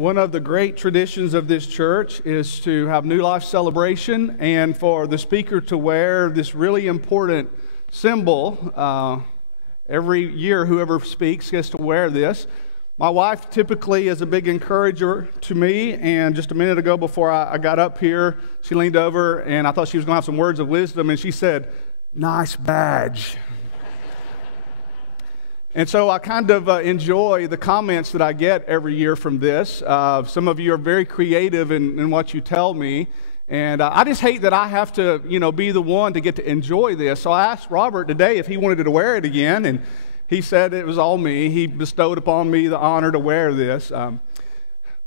One of the great traditions of this church is to have New Life celebration and for the speaker to wear this really important symbol. Every year, whoever speaks gets to wear this. My wife typically is a big encourager to me, and just a minute ago before I got up here, she leaned over and I thought she was going to have some words of wisdom, and she said, "Nice badge." And so I kind of enjoy the comments that I get every year from this. Some of you are very creative in what you tell me, and I just hate that I have to, be the one to get to enjoy this. So I asked Robert today if he wanted to wear it again, and he said it was all me. He bestowed upon me the honor to wear this.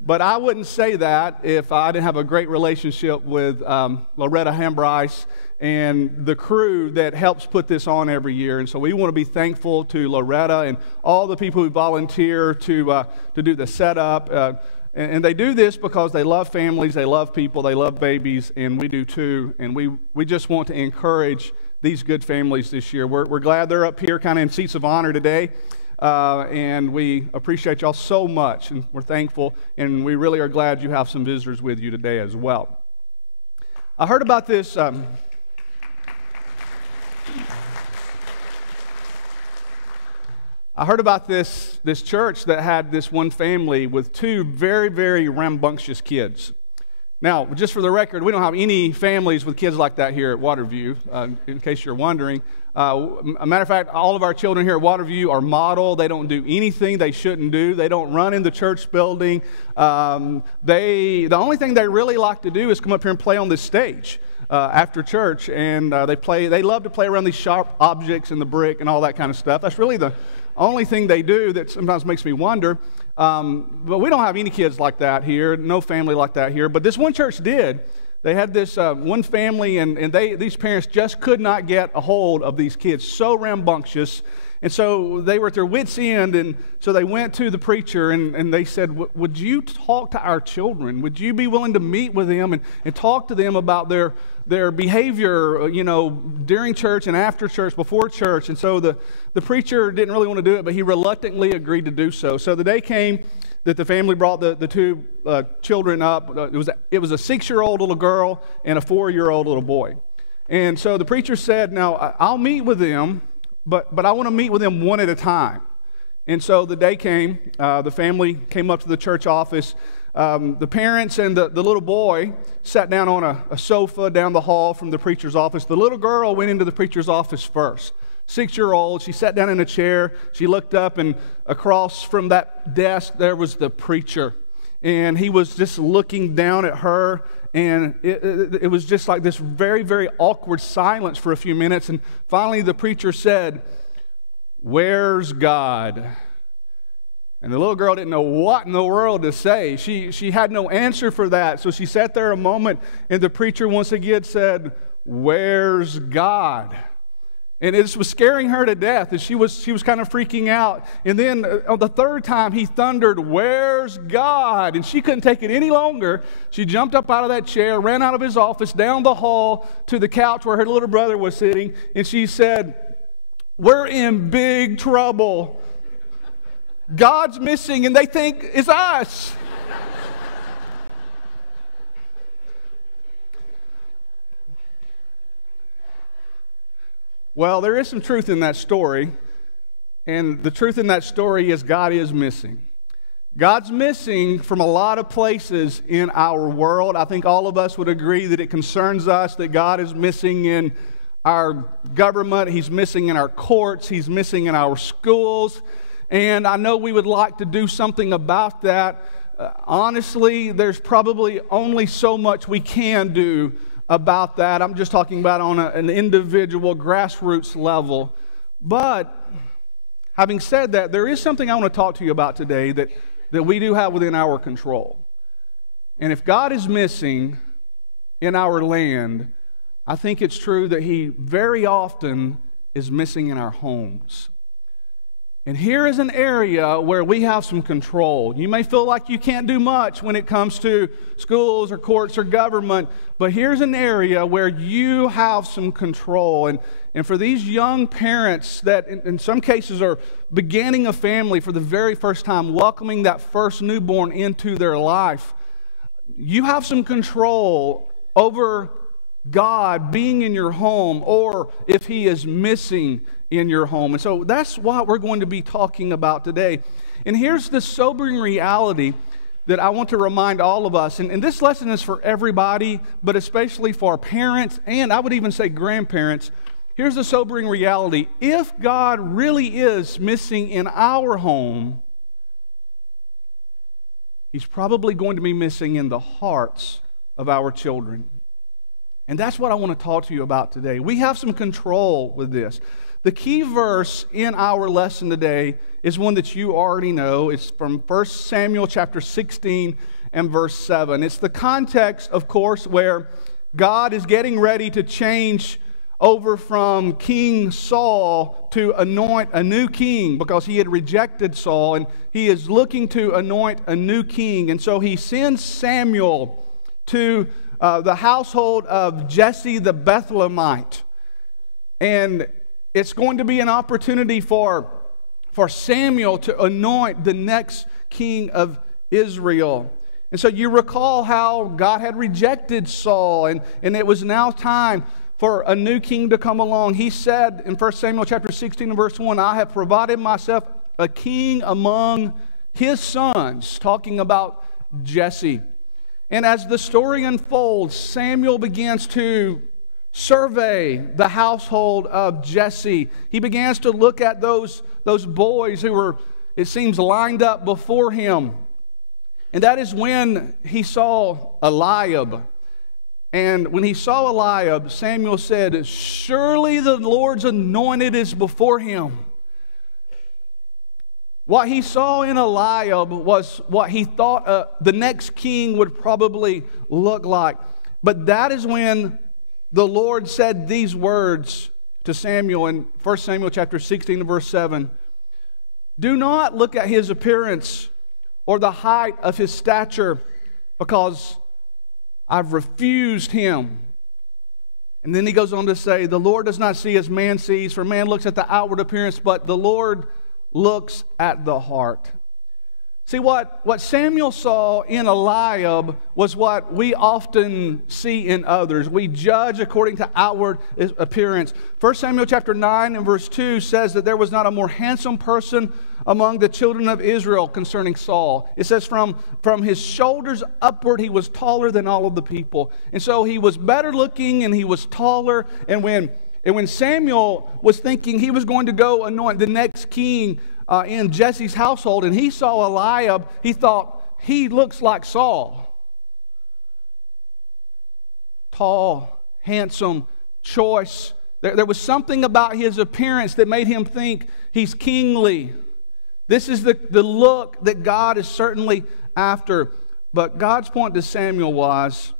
But I wouldn't say that if I didn't have a great relationship with Loretta Hambryce and the crew that helps put this on every year. And so we want to be thankful to Loretta and all the people who volunteer to do the setup. And they do this because they love families, they love people, they love babies, and we do too. And we just want to encourage these good families this year. We're glad they're up here kind of in seats of honor today. And we appreciate y'all so much, and we're thankful, and we really are glad you have some visitors with you today as well. I heard about this. I heard about this church that had this one family with two very, very rambunctious kids. Now, just for the record, we don't have any families with kids like that here at Waterview, in case you're wondering. A matter of fact, all of our children here at Waterview are model. They don't do anything they shouldn't do. They don't run in the church building. The only thing they really like to do is come up here and play on this stage after church. And they love to play around these sharp objects and the brick and all that kind of stuff. That's really the only thing they do that sometimes makes me wonder. But we don't have any kids like that here, no family like that here. But this one church did. They had this one family, and these parents just could not get a hold of these kids, so rambunctious. And so they were at their wits' end, and so they went to the preacher, and they said, "Would you talk to our children? Would you be willing to meet with them and talk to them about their behavior, during church and after church, before church?" And so the preacher didn't really want to do it, but he reluctantly agreed to do so. So the day came that the family brought the two children up. It was a 6-year-old little girl and a 4-year-old little boy. And so the preacher said, "Now, I'll meet with them, but I want to meet with them one at a time." And so the day came. The family came up to the church office. The parents and the little boy sat down on a sofa down the hall from the preacher's office. The little girl went into the preacher's office first. 6-year-old, she sat down in a chair. She looked up, and across from that desk there was the preacher. And he was just looking down at her, and it was just like this very, very awkward silence for a few minutes. And finally the preacher said, "Where's God?" And the little girl didn't know what in the world to say. She had no answer for that. So she sat there a moment, and the preacher once again said, "Where's God?" And it was scaring her to death, and she was kind of freaking out. And then on the third time, he thundered, "Where's God?" And she couldn't take it any longer. She jumped up out of that chair, ran out of his office, down the hall to the couch where her little brother was sitting, and she said, "We're in big trouble. God's missing, and they think it's us." Well, there is some truth in that story, and the truth in that story is God is missing. God's missing from a lot of places in our world. I think all of us would agree that it concerns us that God is missing in our government, He's missing in our courts, He's missing in our schools, and I know we would like to do something about that. Honestly, there's probably only so much we can do about that. I'm just talking about on an individual grassroots level. But having said that, there is something I want to talk to you about today that we do have within our control. And if God is missing in our land, I think it's true that He very often is missing in our homes. And here is an area where we have some control. You may feel like you can't do much when it comes to schools or courts or government, but here's an area where you have some control. And for these young parents that in some cases are beginning a family for the very first time, welcoming that first newborn into their life, you have some control over God being in your home, or if He is missing in your home. And so that's what we're going to be talking about today. And here's the sobering reality that I want to remind all of us. And this lesson is for everybody, but especially for parents, and I would even say grandparents. Here's the sobering reality. If God really is missing in our home, He's probably going to be missing in the hearts of our children. And that's what I want to talk to you about today. We have some control with this. The key verse in our lesson today is one that you already know. It's from 1 Samuel chapter 16 and verse 7. It's the context, of course, where God is getting ready to change over from King Saul to anoint a new king, because he had rejected Saul, and he is looking to anoint a new king. And so he sends Samuel to the household of Jesse the Bethlehemite. And it's going to be an opportunity for Samuel to anoint the next king of Israel. And so you recall how God had rejected Saul, and it was now time for a new king to come along. He said in 1 Samuel chapter 16 and verse 1, I have provided myself a king among his sons, talking about Jesse. And as the story unfolds, Samuel begins to survey the household of Jesse. He begins to look at those boys who were, it seems, lined up before him. And that is when he saw Eliab. And when he saw Eliab, Samuel said, surely the Lord's anointed is before him. What he saw in Eliab was what he thought the next king would probably look like. But that is when the Lord said these words to Samuel in 1 Samuel chapter 16 and verse 7. Do not look at his appearance or the height of his stature, because I've refused him. And then he goes on to say, the Lord does not see as man sees, for man looks at the outward appearance, but the Lord looks at the heart. See, what Samuel saw in Eliab was what we often see in others. We judge according to outward appearance. 1 Samuel chapter 9 and verse 2 says that there was not a more handsome person among the children of Israel concerning Saul. It says from his shoulders upward he was taller than all of the people. And so he was better looking and he was taller. And when Samuel was thinking he was going to go anoint the next king in Jesse's household, and he saw Eliab, he thought, he looks like Saul. Tall, handsome, choice. There was something about his appearance that made him think he's kingly. This is the look that God is certainly after. But God's point to Samuel was,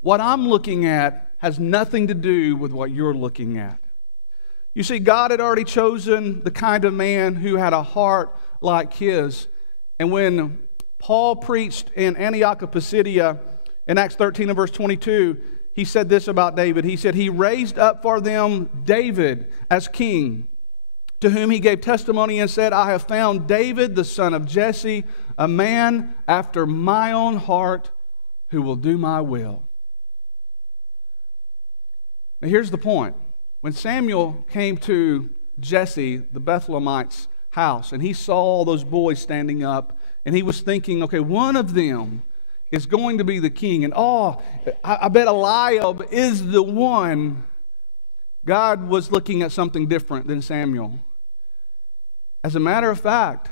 what I'm looking at has nothing to do with what you're looking at. You see, God had already chosen the kind of man who had a heart like his. And when Paul preached in Antioch of Pisidia in Acts 13 and verse 22, he said this about David. He said, he raised up for them David as king, to whom he gave testimony and said, I have found David, the son of Jesse, a man after my own heart, who will do my will. Now here's the point. When Samuel came to Jesse, the Bethlehemite's house, and he saw all those boys standing up, and he was thinking, okay, one of them is going to be the king. And I bet Eliab is the one. God was looking at something different than Samuel. As a matter of fact,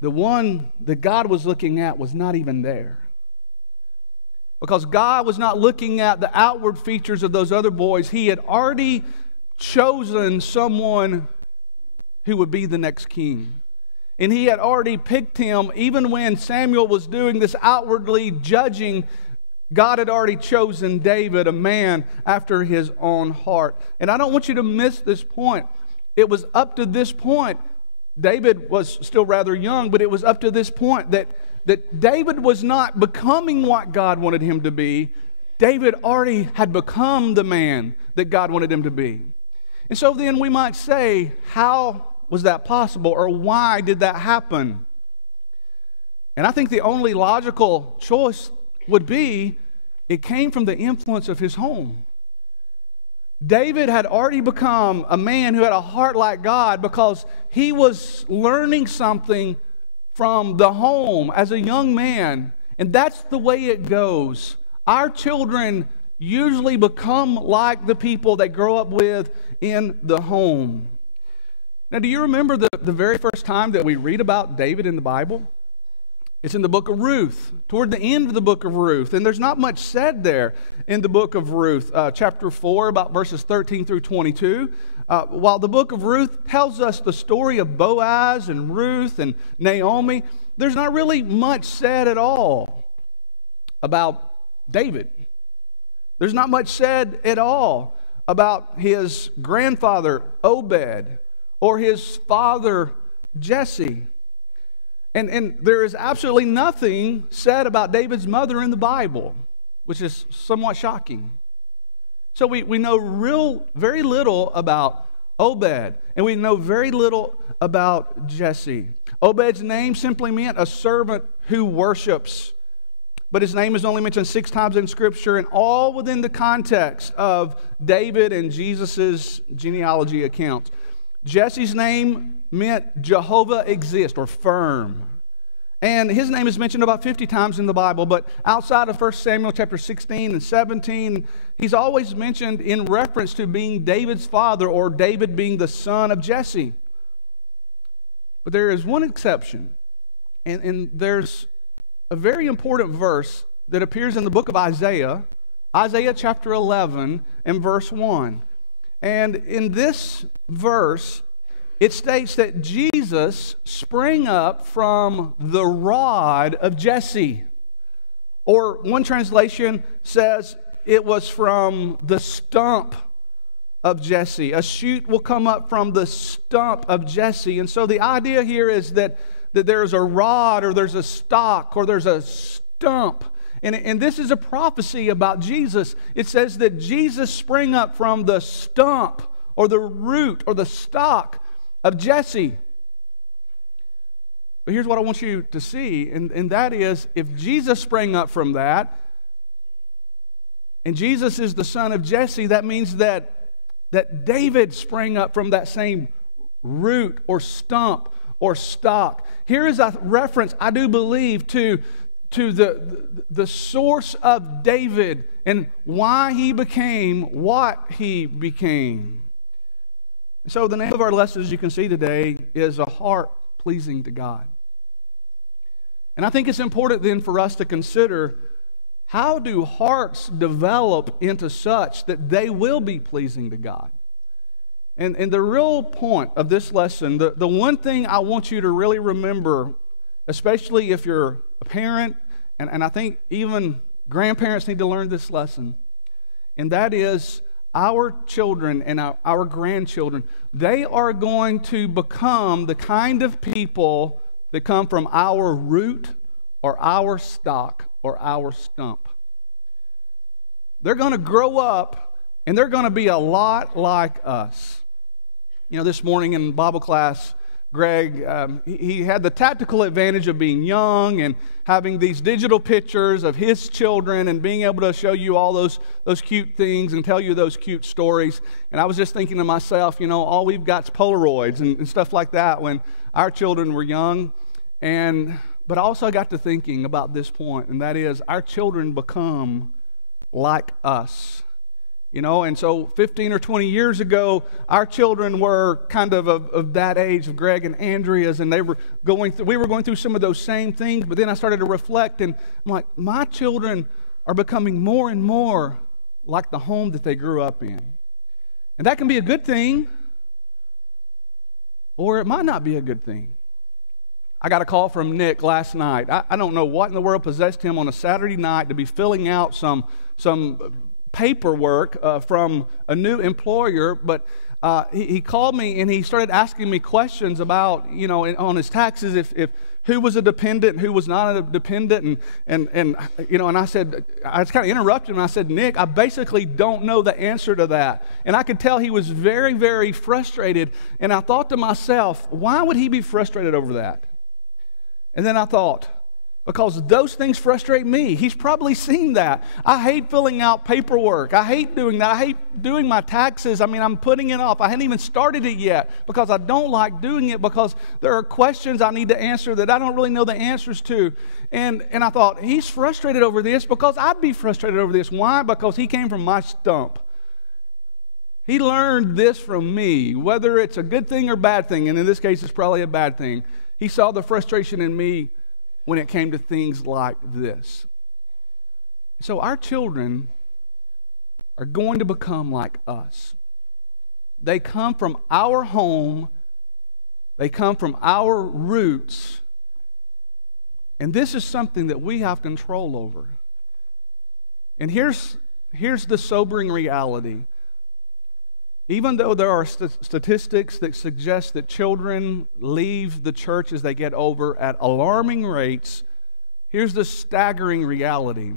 the one that God was looking at was not even there. Because God was not looking at the outward features of those other boys. He had already chosen someone who would be the next king. And he had already picked him. Even when Samuel was doing this outwardly judging, God had already chosen David, a man after his own heart. And I don't want you to miss this point. It was up to this point David was still rather young, but it was up to this point that David was not becoming what God wanted him to be. David already had become the man that God wanted him to be. And so then we might say, how was that possible, or why did that happen? And I think the only logical choice would be it came from the influence of his home. David had already become a man who had a heart like God because he was learning something from the home as a young man. And that's the way it goes. Our children usually become like the people they grow up with in the home. Now, do you remember the very first time that we read about David in the Bible? It's in the book of Ruth, toward the end of the book of Ruth. And there's not much said there in the book of Ruth, chapter 4, about verses 13 through 22. While the book of Ruth tells us the story of Boaz and Ruth and Naomi, there's not really much said at all about David. There's not much said at all about his grandfather, Obed, or his father, Jesse. And there is absolutely nothing said about David's mother in the Bible, which is somewhat shocking. So we know very little about Obed, and we know very little about Jesse. Obed's name simply meant a servant who worships, but his name is only mentioned 6 times in Scripture, and all within the context of David and Jesus' genealogy account. Jesse's name meant Jehovah exists, or firm. And his name is mentioned about 50 times in the Bible, but outside of 1 Samuel chapter 16 and 17, he's always mentioned in reference to being David's father, or David being the son of Jesse. But there is one exception, and there's a very important verse that appears in the book of Isaiah, Isaiah chapter 11 and verse 1. And in this verse, it states that Jesus sprang up from the rod of Jesse. Or one translation says it was from the stump of Jesse. A shoot will come up from the stump of Jesse. And so the idea here is that there's a rod, or there's a stalk, or there's a stump. And this is a prophecy about Jesus. It says that Jesus sprang up from the stump, or the root, or the stalk of Jesse. But here's what I want you to see, and that is, if Jesus sprang up from that, and Jesus is the son of Jesse, that means that David sprang up from that same root, or stump, or stalk. Here is a reference, I do believe, to the source of David and why he became what he became. So the name of our lesson, as you can see today, is A Heart Pleasing to God. And I think it's important then for us to consider, how do hearts develop into such that they will be pleasing to God? And the real point of this lesson, the one thing I want you to really remember, especially if you're a parent, and I think even grandparents need to learn this lesson, and that is, our children and our grandchildren, they are going to become the kind of people that come from our root, or our stock, or our stump. They're going to grow up, and they're going to be a lot like us. You know, this morning in Bible class, Greg, he had the tactical advantage of being young and having these digital pictures of his children and being able to show you all those cute things and tell you those cute stories. And I was just thinking to myself, you know, all we've got is Polaroids and stuff like that when our children were young. But I also got to thinking about this point, and that is, our children become like us. You know, and so 15 or 20 years ago, our children were kind of that age of Greg and Andrea's, and we were going through some of those same things, but then I started to reflect, and I'm like, my children are becoming more and more like the home that they grew up in. And that can be a good thing, or it might not be a good thing. I got a call from Nick last night. I don't know what in the world possessed him on a Saturday night to be filling out some paperwork from a new employer, but he called me and he started asking me questions about, on his taxes, if who was a dependent, who was not a dependent, and I said, I just kind of interrupted him, and I said, Nick, I basically don't know the answer to that. And I could tell he was very, very frustrated, and I thought to myself, why would he be frustrated over that? And then I thought, because those things frustrate me. He's probably seen that. I hate filling out paperwork. I hate doing that. I hate doing my taxes. I'm putting it off. I hadn't even started it yet because I don't like doing it, because there are questions I need to answer that I don't really know the answers to. And I thought, he's frustrated over this because I'd be frustrated over this. Why? Because he came from my stump. He learned this from me, whether it's a good thing or bad thing, and in this case it's probably a bad thing. He saw the frustration in me when it came to things like this. So our children are going to become like us. They come from our home. They come from our roots. And this is something that we have control over. And here's the sobering reality. Even though there are statistics that suggest that children leave the church as they get older at alarming rates, here's the staggering reality.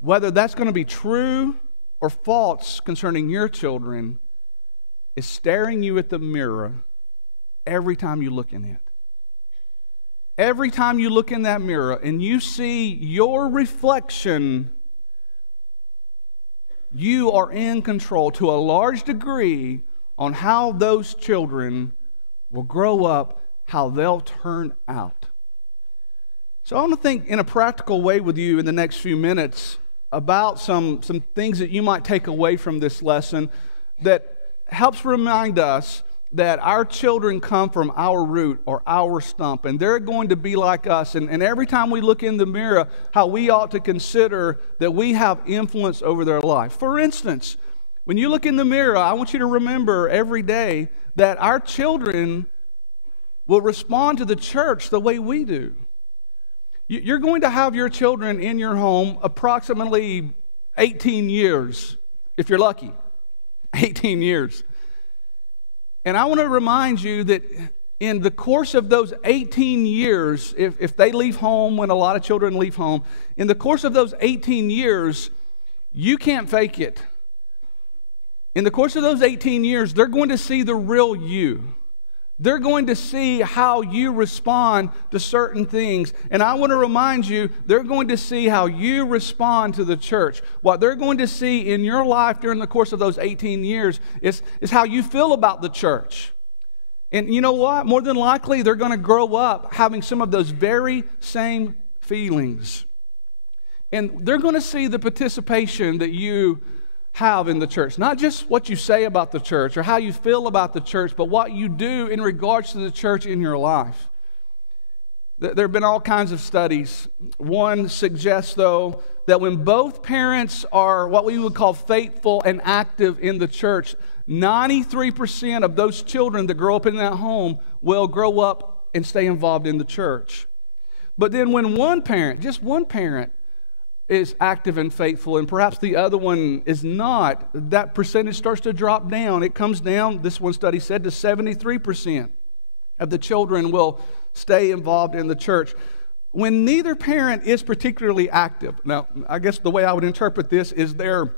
Whether that's going to be true or false concerning your children is staring you at the mirror every time you look in it. Every time you look in that mirror and you see your reflection, you are in control to a large degree on how those children will grow up, how they'll turn out. So I want to think in a practical way with you in the next few minutes about some things that you might take away from this lesson that helps remind us that our children come from our root or our stump, and they're going to be like us. And every time we look in the mirror, how we ought to consider that we have influence over their life. For instance, when you look in the mirror, I want you to remember every day that our children will respond to the church the way we do. You're going to have your children in your home approximately 18 years, if you're lucky. 18 years. And I want to remind you that in the course of those 18 years, if they leave home, when a lot of children leave home, in the course of those 18 years, you can't fake it. In the course of those 18 years, they're going to see the real you. They're going to see how you respond to certain things. And I want to remind you, they're going to see how you respond to the church. What they're going to see in your life during the course of those 18 years is how you feel about the church. And you know what? More than likely, they're going to grow up having some of those very same feelings. And they're going to see the participation that you have in the church. Not just what you say about the church or how you feel about the church, but what you do in regards to the church in your life. There have been all kinds of studies. One suggests, though, that when both parents are what we would call faithful and active in the church, 93% of those children that grow up in that home will grow up and stay involved in the church. But then when one parent, just one parent, is active and faithful, and perhaps the other one is not, that percentage starts to drop down. It comes down, this one study said, to 73% of the children will stay involved in the church. When neither parent is particularly active, now, I guess the way I would interpret this is they're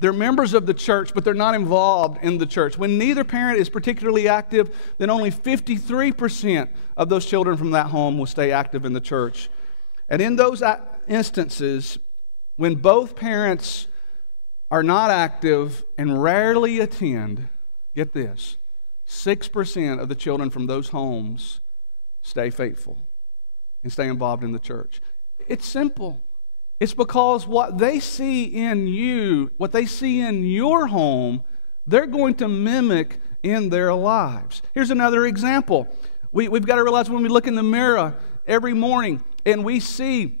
members of the church, but they're not involved in the church. When neither parent is particularly active, then only 53% of those children from that home will stay active in the church. And in those instances, when both parents are not active and rarely attend, get this, 6% of the children from those homes stay faithful and stay involved in the church. It's simple. It's because what they see in you, what they see in your home, they're going to mimic in their lives. Here's another example. We've got to realize when we look in the mirror every morning and we see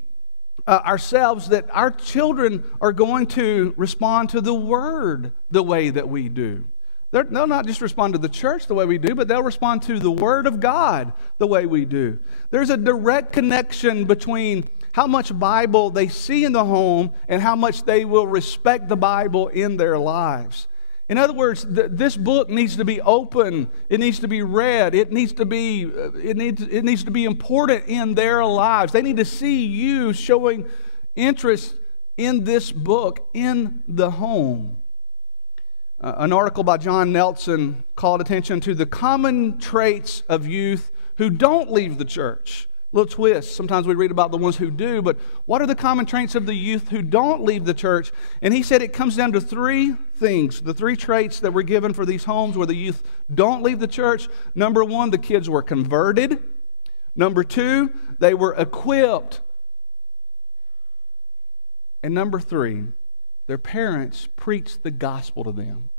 ourselves that our children are going to respond to the Word the way that we do. They'll not just respond to the church the way we do, but they'll respond to the Word of God the way we do. There's a direct connection between how much Bible they see in the home and how much they will respect the Bible in their lives. In other words, this book needs to be open. It needs to be read. It needs to be important in their lives. They need to see you showing interest in this book in the home. An article by John Nelson called attention to the common traits of youth who don't leave the church. Little twist. Sometimes we read about the ones who do, but what are the common traits of the youth who don't leave the church? And he said it comes down to three things, the three traits that were given for these homes where the youth don't leave the church. Number one, the kids were converted. Number two, they were equipped. And number three, their parents preached the gospel to them.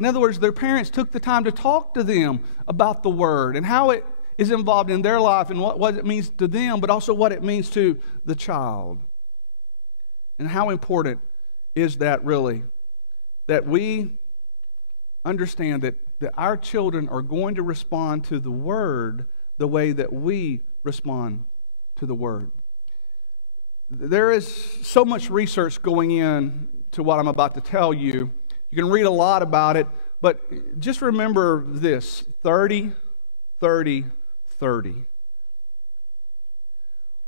In other words, their parents took the time to talk to them about the Word and how it is involved in their life and what it means to them, but also what it means to the child. And how important is that really? That we understand that our children are going to respond to the Word the way that we respond to the Word. There is so much research going in to what I'm about to tell you. You can read a lot about it, but just remember this, 30, 30, 30.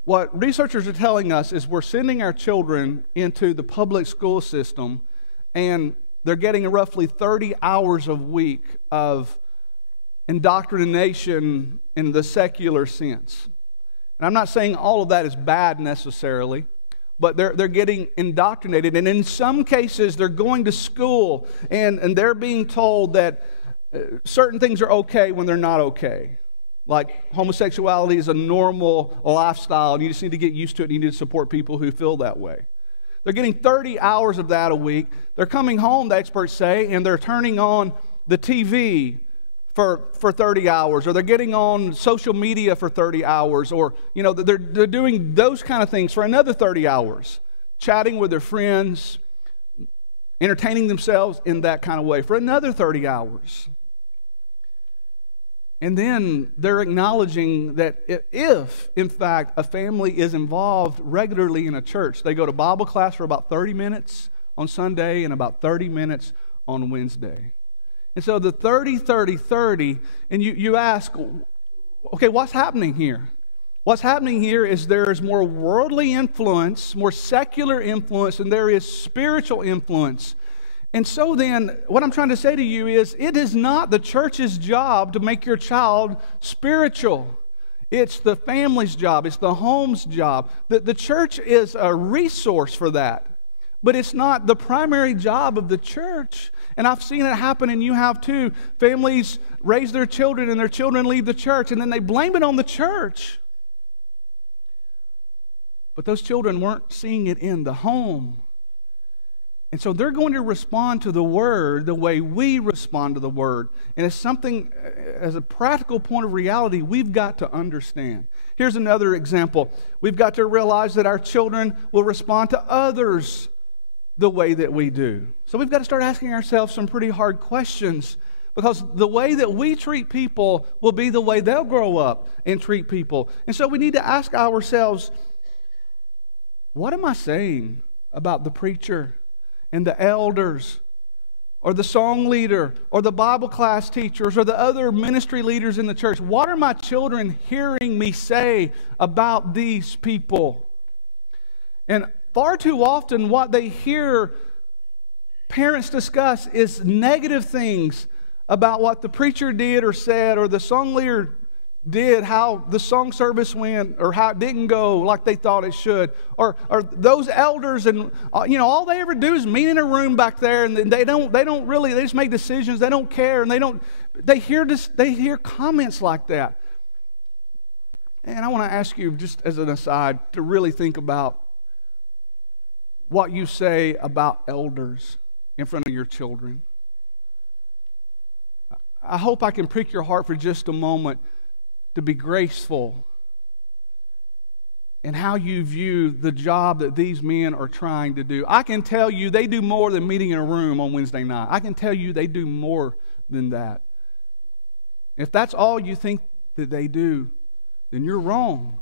What researchers are telling us is we're sending our children into the public school system, and they're getting roughly 30 hours a week of indoctrination in the secular sense. And I'm not saying all of that is bad necessarily, but they're getting indoctrinated. And in some cases, they're going to school, and they're being told that certain things are okay when they're not okay. Like homosexuality is a normal lifestyle, and you just need to get used to it, and you need to support people who feel that way. They're getting 30 hours of that a week. They're coming home, the experts say, and they're turning on the TV for 30 hours, or they're getting on social media for 30 hours, or they're doing those kind of things for another 30 hours, chatting with their friends, entertaining themselves in that kind of way for another 30 hours. And then they're acknowledging that if, in fact, a family is involved regularly in a church, they go to Bible class for about 30 minutes on Sunday and about 30 minutes on Wednesday. And so the 30, 30, 30, and you ask, okay, what's happening here? What's happening here is there is more worldly influence, more secular influence, and there is spiritual influence. And so then, what I'm trying to say to you is, it is not the church's job to make your child spiritual. It's the family's job. It's the home's job. The church is a resource for that. But it's not the primary job of the church. And I've seen it happen, and you have too. Families raise their children, and their children leave the church, and then they blame it on the church. But those children weren't seeing it in the home. And so they're going to respond to the Word the way we respond to the Word. And it's something, as a practical point of reality, we've got to understand. Here's another example. We've got to realize that our children will respond to others the way that we do. So we've got to start asking ourselves some pretty hard questions, because the way that we treat people will be the way they'll grow up and treat people. And so we need to ask ourselves, what am I saying about the preacher and the elders, or the song leader, or the Bible class teachers, or the other ministry leaders in the church? What are my children hearing me say about these people? And far too often, what they hear parents discuss is negative things about what the preacher did or said, or the song leader did, how the song service went, or how it didn't go like they thought it should, or those elders, and all they ever do is meet in a room back there, and they just make decisions. They don't care, and they hear comments like that. And I want to ask you, just as an aside, to really think about what you say about elders in front of your children. I hope I can prick your heart for just a moment to be graceful in how you view the job that these men are trying to do. I can tell you they do more than meeting in a room on Wednesday night. I can tell you they do more than that. If that's all you think that they do, then you're wrong.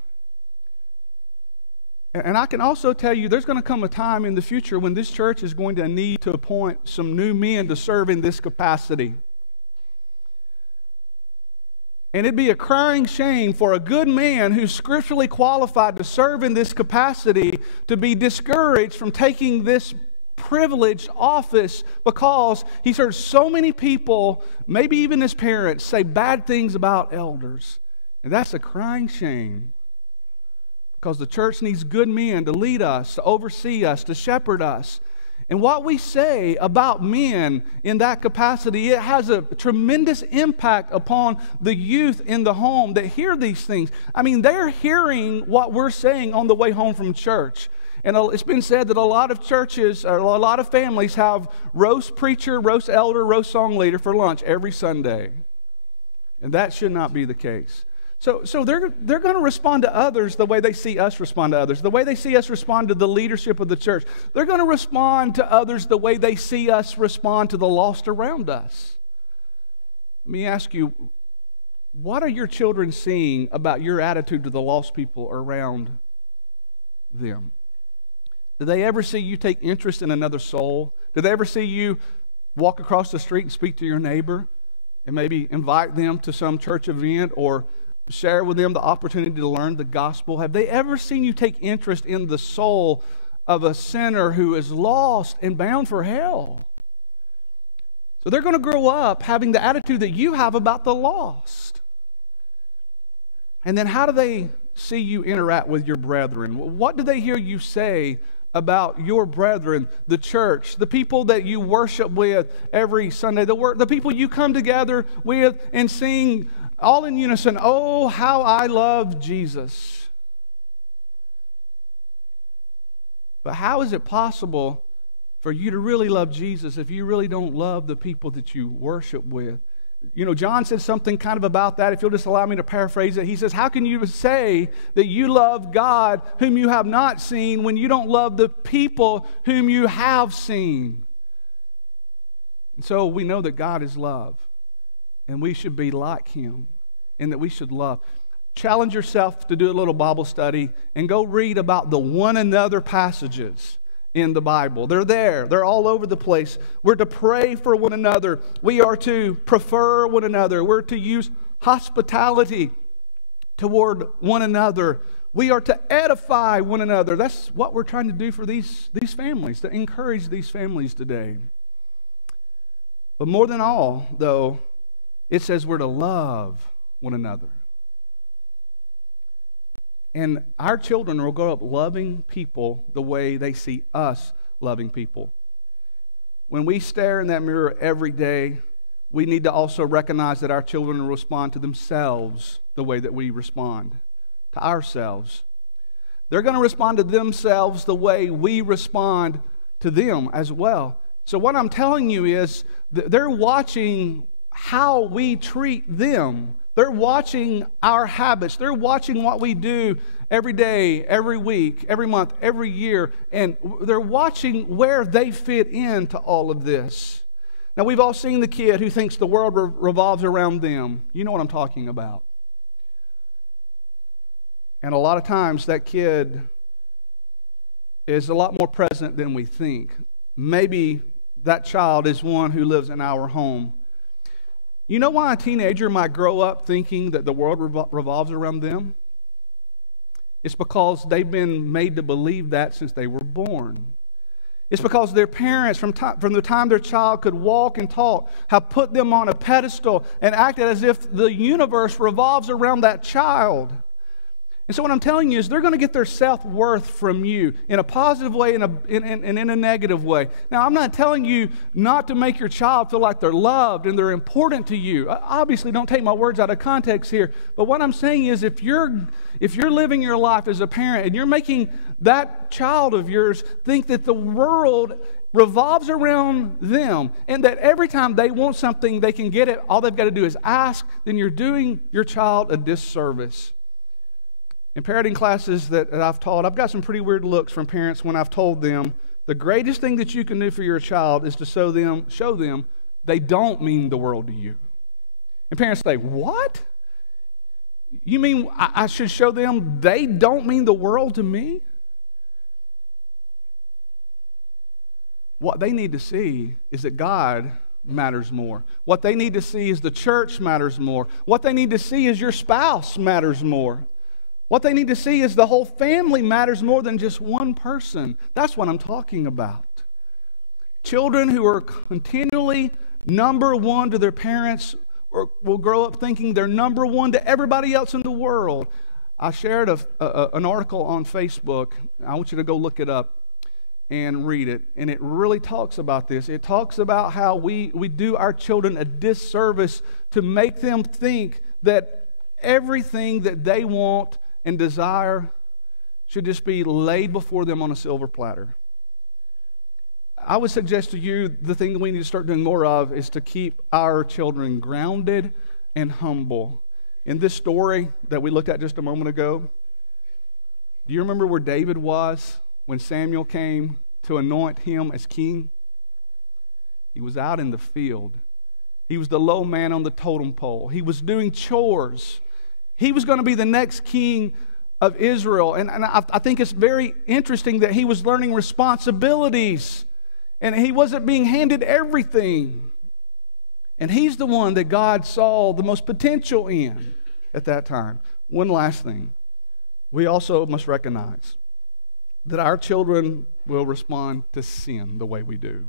And I can also tell you there's going to come a time in the future when this church is going to need to appoint some new men to serve in this capacity. And it'd be a crying shame for a good man who's scripturally qualified to serve in this capacity to be discouraged from taking this privileged office because he's heard so many people, maybe even his parents, say bad things about elders. And that's a crying shame, because the church needs good men to lead us, to oversee us, to shepherd us. And what we say about men in that capacity, it has a tremendous impact upon the youth in the home that hear these things. I mean, they're hearing what we're saying on the way home from church. And it's been said that a lot of churches, or a lot of families have roast preacher, roast elder, roast song leader for lunch every Sunday. And that should not be the case. So they're going to respond to others the way they see us respond to others, the way they see us respond to the leadership of the church. They're going to respond to others the way they see us respond to the lost around us. Let me ask you, what are your children seeing about your attitude to the lost people around them? Do they ever see you take interest in another soul? Do they ever see you walk across the street and speak to your neighbor and maybe invite them to some church event or share with them the opportunity to learn the gospel? Have they ever seen you take interest in the soul of a sinner who is lost and bound for hell? So they're going to grow up having the attitude that you have about the lost. And then how do they see you interact with your brethren? What do they hear you say about your brethren, the church, the people that you worship with every Sunday, the people you come together with and sing all in unison, "Oh, how I love Jesus"? But how is it possible for you to really love Jesus if you really don't love the people that you worship with? You know, John said something kind of about that. If you'll just allow me to paraphrase it, he says, how can you say that you love God whom you have not seen when you don't love the people whom you have seen? And so we know that God is love, and we should be like Him, and that we should love. Challenge yourself to do a little Bible study and go read about the one another passages in the Bible. They're there. They're all over the place. We're to pray for one another. We are to prefer one another. We're to use hospitality toward one another. We are to edify one another. That's what we're trying to do for these families, to encourage these families today. But more than all, though, it says we're to love one another. And our children will grow up loving people the way they see us loving people. When we stare in that mirror every day, we need to also recognize that our children will respond to themselves the way that we respond to ourselves. They're going to respond to themselves the way we respond to them as well. So what I'm telling you is that they're watching how we treat them. They're watching our habits. They're watching what we do every day, every week, every month, every year. And they're watching where they fit into all of this. Now, we've all seen the kid who thinks the world revolves around them. You know what I'm talking about. And a lot of times that kid is a lot more present than we think. Maybe that child is one who lives in our home. You know why a teenager might grow up thinking that the world revolves around them? It's because they've been made to believe that since they were born. It's because their parents, from the time their child could walk and talk, have put them on a pedestal and acted as if the universe revolves around that child. And so what I'm telling you is they're going to get their self-worth from you in a positive way and in a negative way. Now, I'm not telling you not to make your child feel like they're loved and they're important to you. Obviously, don't take my words out of context here. But what I'm saying is if you're living your life as a parent and you're making that child of yours think that the world revolves around them and that every time they want something, they can get it, all they've got to do is ask, then you're doing your child a disservice. In parenting classes that I've taught, I've got some pretty weird looks from parents when I've told them the greatest thing that you can do for your child is to show them they don't mean the world to you. And parents say, what? You mean I should show them they don't mean the world to me? What they need to see is that God matters more. What they need to see is the church matters more. What they need to see is your spouse matters more. What they need to see is the whole family matters more than just one person. That's what I'm talking about. Children who are continually number one to their parents will grow up thinking they're number one to everybody else in the world. I shared an article on Facebook. I want you to go look it up and read it. And it really talks about this. It talks about how we do our children a disservice to make them think that everything that they want and desire should just be laid before them on a silver platter. I would suggest to you the thing that we need to start doing more of is to keep our children grounded and humble. In this story that we looked at just a moment ago, do you remember where David was when Samuel came to anoint him as king? He was out in the field. He was the low man on the totem pole. He was doing chores. He was going to be the next king of Israel. And I think it's very interesting that he was learning responsibilities. And he wasn't being handed everything. And he's the one that God saw the most potential in at that time. One last thing. We also must recognize that our children will respond to sin the way we do.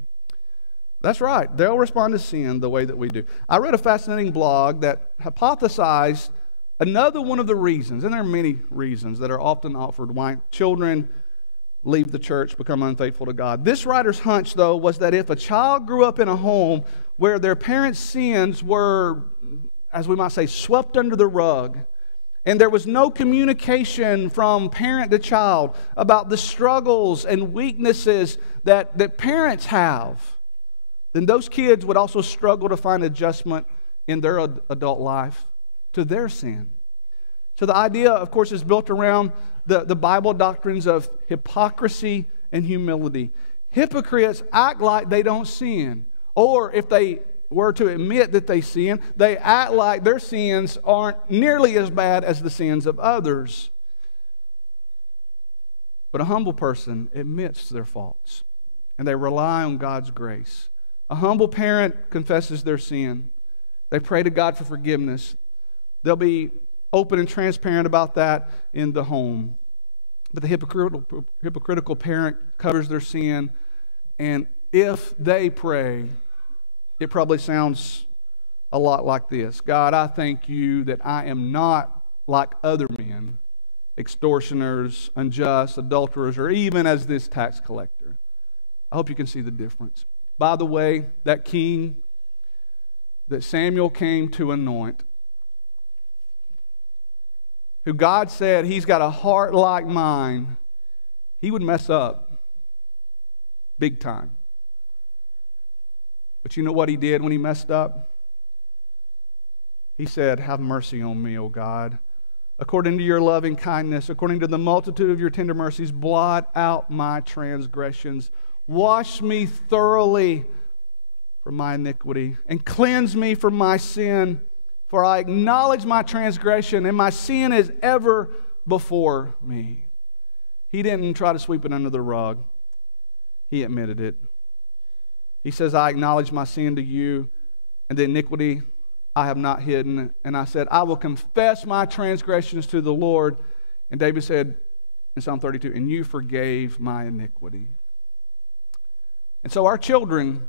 That's right. They'll respond to sin the way that we do. I read a fascinating blog that hypothesized another one of the reasons, and there are many reasons that are often offered why children leave the church, become unfaithful to God. This writer's hunch, though, was that if a child grew up in a home where their parents' sins were, as we might say, swept under the rug, and there was no communication from parent to child about the struggles and weaknesses that parents have, then those kids would also struggle to find adjustment in their adult life to their sin. So the idea, of course, is built around the Bible doctrines of hypocrisy and humility. Hypocrites act like they don't sin. Or if they were to admit that they sin, they act like their sins aren't nearly as bad as the sins of others. But a humble person admits their faults, and they rely on God's grace. A humble parent confesses their sin. They pray to God for forgiveness. They'll be open and transparent about that in the home. But the hypocritical parent covers their sin, and if they pray, it probably sounds a lot like this. God, I thank you that I am not like other men, extortioners, unjust, adulterers, or even as this tax collector. I hope you can see the difference. By the way, that king that Samuel came to anoint, who God said he's got a heart like mine, he would mess up big time. But you know what he did when he messed up? He said, have mercy on me, O God. According to your loving kindness, according to the multitude of your tender mercies, blot out my transgressions. Wash me thoroughly from my iniquity and cleanse me from my sin. For I acknowledge my transgression, and my sin is ever before me. He didn't try to sweep it under the rug. He admitted it. He says, I acknowledge my sin to you, and the iniquity I have not hidden. And I said, I will confess my transgressions to the Lord. And David said in Psalm 32, and you forgave my iniquity. And so our children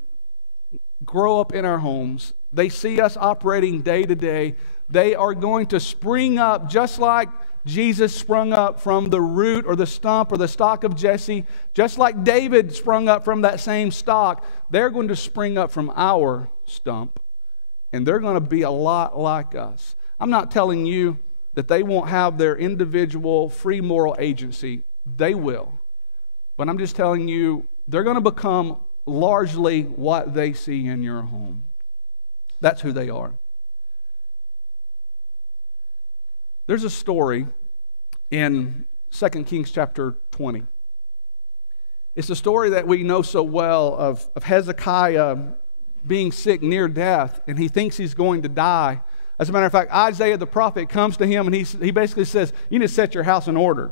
grow up in our homes. They see us operating day to day. They are going to spring up just like Jesus sprung up from the root or the stump or the stock of Jesse. Just like David sprung up from that same stock. They're going to spring up from our stump. And they're going to be a lot like us. I'm not telling you that they won't have their individual free moral agency. They will. But I'm just telling you, they're going to become largely what they see in your home. That's who they are. There's a story in 2 Kings chapter 20. It's a story that we know so well of Hezekiah being sick near death, and he thinks he's going to die. As a matter of fact, Isaiah the prophet comes to him, and he basically says, you need to set your house in order.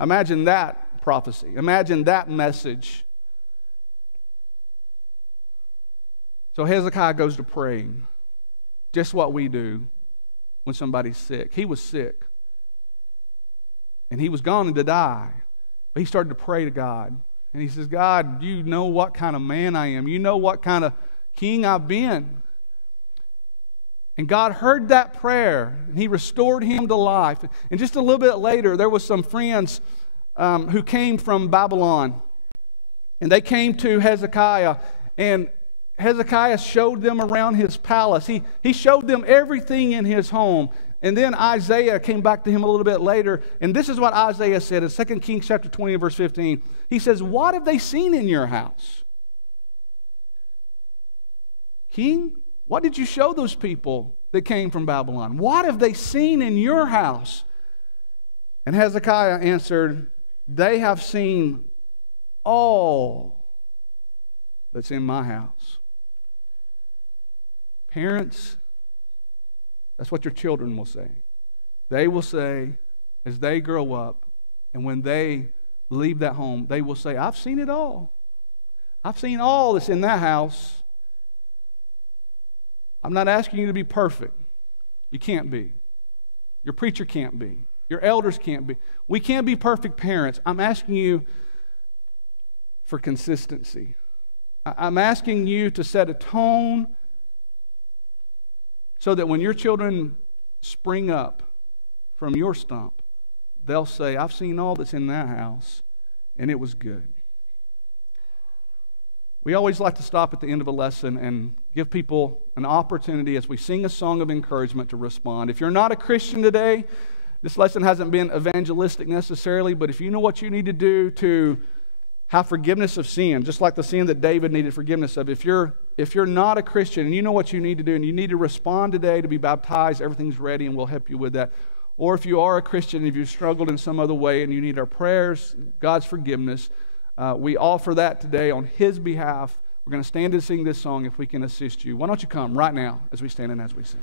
Imagine that prophecy. Imagine that message. So Hezekiah goes to praying, just what we do when somebody's sick. He was sick, and he was going to die, but he started to pray to God. And he says, God, you know what kind of man I am. You know what kind of king I've been. And God heard that prayer, and he restored him to life. And just a little bit later, there was some friends who came from Babylon. And they came to Hezekiah, and Hezekiah showed them around his palace. He showed them everything in his home. And then Isaiah came back to him a little bit later, and this is what Isaiah said in 2 Kings chapter 20 and verse 15. He says, what have they seen in your house? King, what did you show those people that came from Babylon? What have they seen in your house? And Hezekiah answered, they have seen all that's in my house. Parents, that's what your children will say. They will say, as they grow up, and when they leave that home, they will say, I've seen it all. I've seen all that's in that house. I'm not asking you to be perfect. You can't be. Your preacher can't be. Your elders can't be. We can't be perfect parents. I'm asking you for consistency. I'm asking you to set a tone so that when your children spring up from your stump, they'll say, I've seen all that's in that house, and it was good. We always like to stop at the end of a lesson and give people an opportunity as we sing a song of encouragement to respond. If you're not a Christian today, this lesson hasn't been evangelistic necessarily, but if you know what you need to do to have forgiveness of sin, just like the sin that David needed forgiveness of, if you're not a Christian and you know what you need to do and you need to respond today to be baptized, everything's ready and we'll help you with that. Or if you are a Christian and if you've struggled in some other way and you need our prayers, God's forgiveness, we offer that today on His behalf. We're going to stand and sing this song if we can assist you. Why don't you come right now as we stand and as we sing.